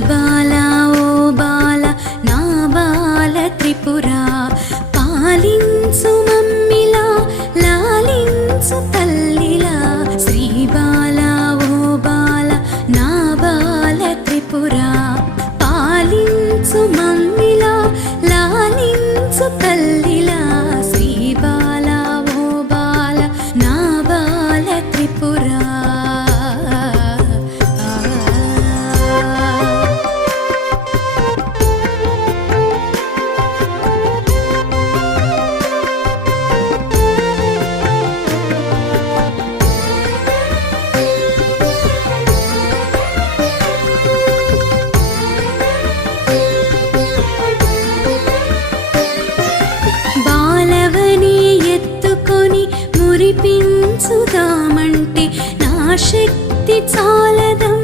బాలా ఓ బాల నా బాల త్రిపురా పాలించు మమ్మిలా లాలించు తల్లిలా శ్రీ బాలా ఓ బాల నా బాల త్రిపురా పాలించు మమ్మిలా లాలించు తల్లిలా శ్రీ బాలా ఓ బాల నా బాల త్రిపురా బాలవని ఎత్తుకొని మురిపించుదామంటే నా శక్తి చాలదం